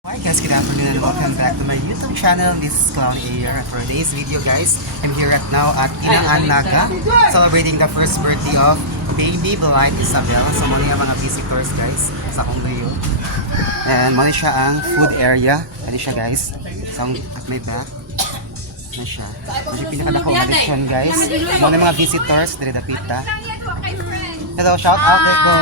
Hi guys, good afternoon and welcome back to my YouTube channel. This is Clown Air. For today's video guys, I'm here right now at Inaan Naga, celebrating the first birthday of baby blind Isabel. So muna yung mga visitors guys sa akong video. And muna siya ang food area. Ano siya guys, so at my back. Ano siya. Ano siya pinakadako nga lechon guys. Muna yung mga visitors, dire dapita. Hello, shout out there go.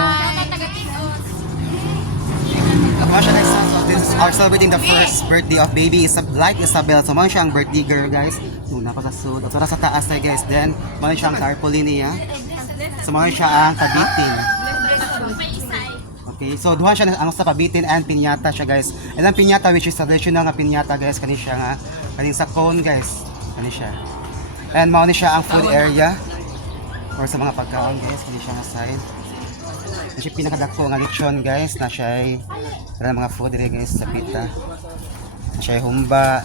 So this is our celebrating the first birthday of baby Blind Isabel. So man siya ang birthday girl guys. Una pa sa sud. At sa taas na guys. Then man siya ang tarpaulin niya. So man siya ang kabitin. Okay, so duha siya ang sa kabitin and piñata siya guys. And ang piñata which is traditional nga piñata guys. Kani siya nga kaning sa cone guys. Kani siya. And mao ni siya ang food area or sa mga pagkaon guys. Kani siya nga side. Siya pinakadako nga lechon guys na siya ay mga food dire guys sa pita. Na siya ay humba,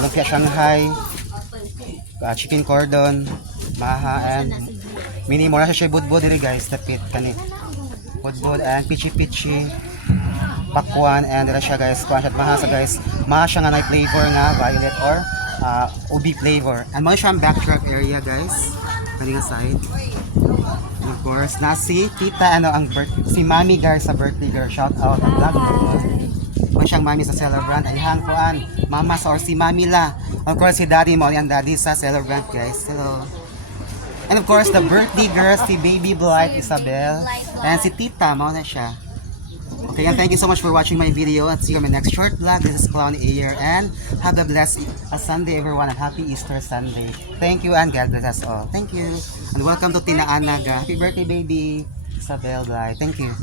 lumpia Shanghai, chicken cordon, maha and mini mora siya budbud dire guys sa pit kani. Budbud and pichi pakwan and dire siya guys kuan siya maha sa guys. Maha siya nga na flavor nga violet or ubi flavor. And mo siya ang backdrop area guys. Kani nga side. Of course, na si tita si Mami Gar sa birthday girl. Shout out ang vlog mo. Kung siyang mami sa celebrant, ay hangkuan, mama sa or si Mami la. Of course, si daddy mo, ang daddy sa celebrant guys. Hello. And of course, the birthday girl, si Baby Blight Isabel. And si tita, mo na siya. Okay, and thank you so much for watching my video. At see you on my next short vlog. This is Clown Air and have a blessed Sunday everyone and happy Easter Sunday. Thank you and God bless us all. Thank you. And welcome to Inaan Naga. Happy birthday baby Isabel Bly. Thank you.